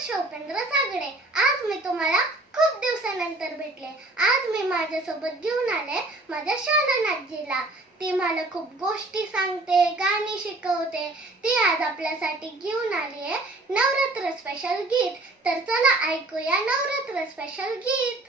शोपेंद्र सागडे आज मी तुम्हाला खूप दिवसानंतर भेटले. आज मी माझ्यासोबत घेऊन आले माझ्या शालनाथजीला ती मला खूप गोष्टी सांगते गाणी शिकवते. ती आज आपल्यासाठी घेऊन आली आहे नवरात्र स्पेशल गीत. तर चला ऐकूया नवरात्र स्पेशल गीत.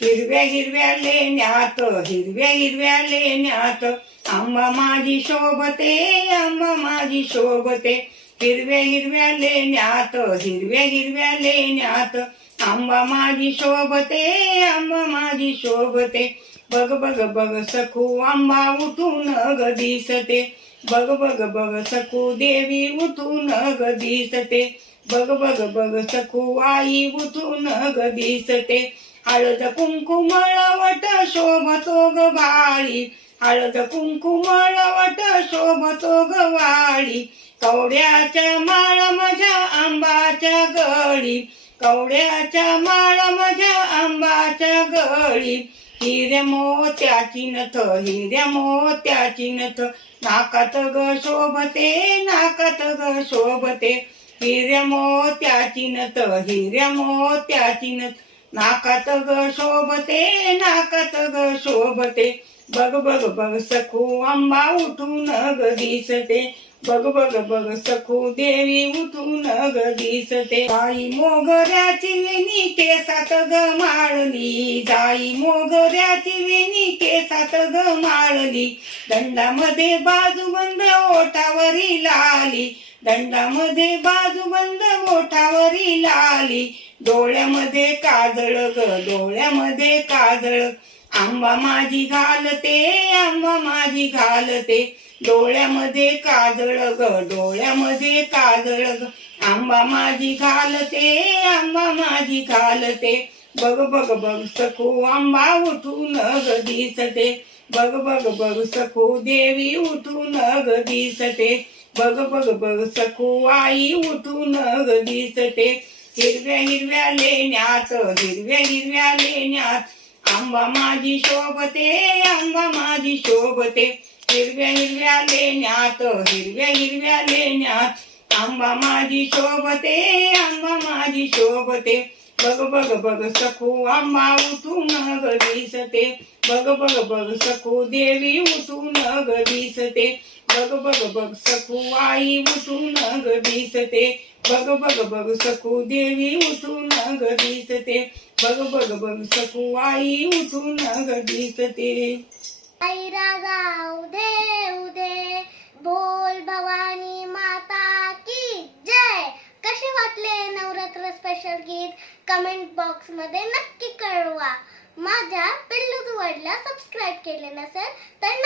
हिरव्या हिरव्या लेण्यात हिरव्या हिरव्या लेण्यात. आंबा माझी शोभते आंबा माझी शोभते. हिरव्या हिरव्या लेण्यात हिरव्या हिरव्या लेण्यात. आंबा माझी शोभते आंबा माझी शोभते. बघ बघ बघ सखू आंबा उठून ग दिसते. बघ बघ बघ सखू देवी उठून ग दिसते. बघ बघ बघ सखू आई उठून ग दिसते. हळद कुंकुमळवट शोभतो ग बाळी. हळद कुंकुमळवट शोभतो ग वाळी कवड्याच्या माळ माझ्या आंबाच्या गळी. कवड्याच्या माळ माझ्या आंबाच्या गळी. हिऱ्या मोत्याची नथ हिऱ्या मोत्याची नथ. नाकात ग शोभते नाकात ग शोभते. हिऱ्या मोत्याची नथ हिऱ्या मोत्याची नथ. नाकात ग शोभते नाकात ग शोभते. बघ बघ बघ सखू आंबा उठून ग दिसते. बघ बघ बघ सखू देवी उठून ग दिसते. जाई मोगऱ्याची वेणी केसात ग माळली. जाई मोगऱ्याची वेणी केसात ग माळली. दंडामध्ये बाजूबंद ओठावरी लाली. दंडामध्ये बाजूबंद ओठावरी लाली. डोळ्यामध्ये काजळ ग डोळ्यामध्ये काजळ. आंबा माझी घालते आंबा माझी घालते. डोळ्यामध्ये काजळ ग डोळ्यामध्ये काजळ ग. आंबा माझी घालते आंबा माझी घालते. बघ बघ बघ सखू आंबा उठून ग दिसते. बघ बघ बघ सखू देवी उठून ग दिसते. बघ बघ बघ सखुवाई उठून ग दिसते. हिरव्या हिरव्या लेण्यात हिरव्या हिरव्या लेण्यात. आंबा माझी शोभते आंबा माझी शोभते. हिरव्या हिरव्या लेण्यात हिरव्या हिरव्या लेण्यात. आंबा माझी शोभते आंबा माझी शोभते. बघ बघ बघ सखू आंबा उठून ग दिसते. बघ बघ बघ सखू देवी उठून ग दिसते. बघ बघ बघ सखू आई उठून ग दिसते. बघ बघ बघ सखू देवी उठून ग दिसते. बघ बघ बघ सखू आई उठून ग दिसते. आई राजा उदे उदे. बोल भवानी माता की जय. कसे वाटले नवरात्र स्पेशल गीत? कमेंट बॉक्समध्ये नक्की कळवा. माझ्या पिल्लू सबस्क्राईब केले नसेल तर